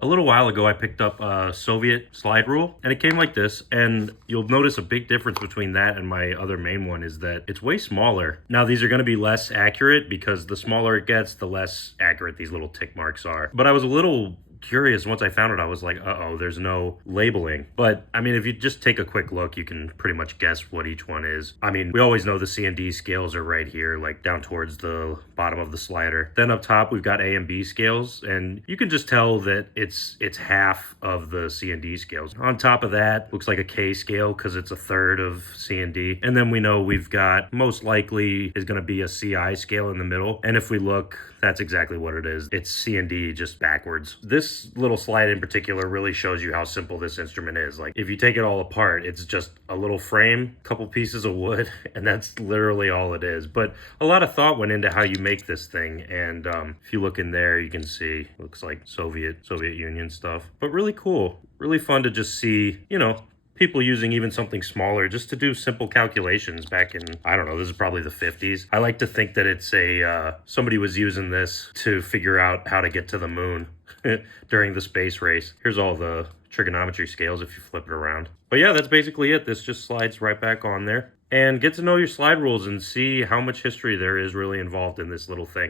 A little while ago, I picked up a Soviet slide rule, and it came like this. And you'll notice a big difference between that and my other main one is that it's way smaller. Now, these are going to be less accurate because the smaller it gets, the less accurate these little tick marks are. But I was a little curious once I found it. I was like, uh-oh, there's no labeling. But I mean, if you just take a quick look, you can pretty much guess what each one is. I mean, we always know the C and D scales are right here, like down towards the bottom of the slider. Then up top, we've got A and B scales, and you can just tell that it's half of the C and D scales. On top of that, looks like a K scale because it's a third of C and D. And then we know we've got most likely is going to be a CI scale in the middle. And if we look, that's exactly what it is. It's C and D just backwards. This little slide in particular really shows you how simple this instrument is. Like if you take it all apart, it's just a little frame, a couple pieces of wood, and that's literally all it is. But a lot of thought went into how you make this thing. And if you look in there, you can see, looks like Soviet Union stuff, but really cool, really fun to just see, people using even something smaller just to do simple calculations back in, I don't know, this is probably the 50s. I like to think that it's somebody was using this to figure out how to get to the moon during the space race. Here's all the trigonometry scales if you flip it around. But yeah, that's basically it. This just slides right back on there. And get to know your slide rules and see how much history there is really involved in this little thing.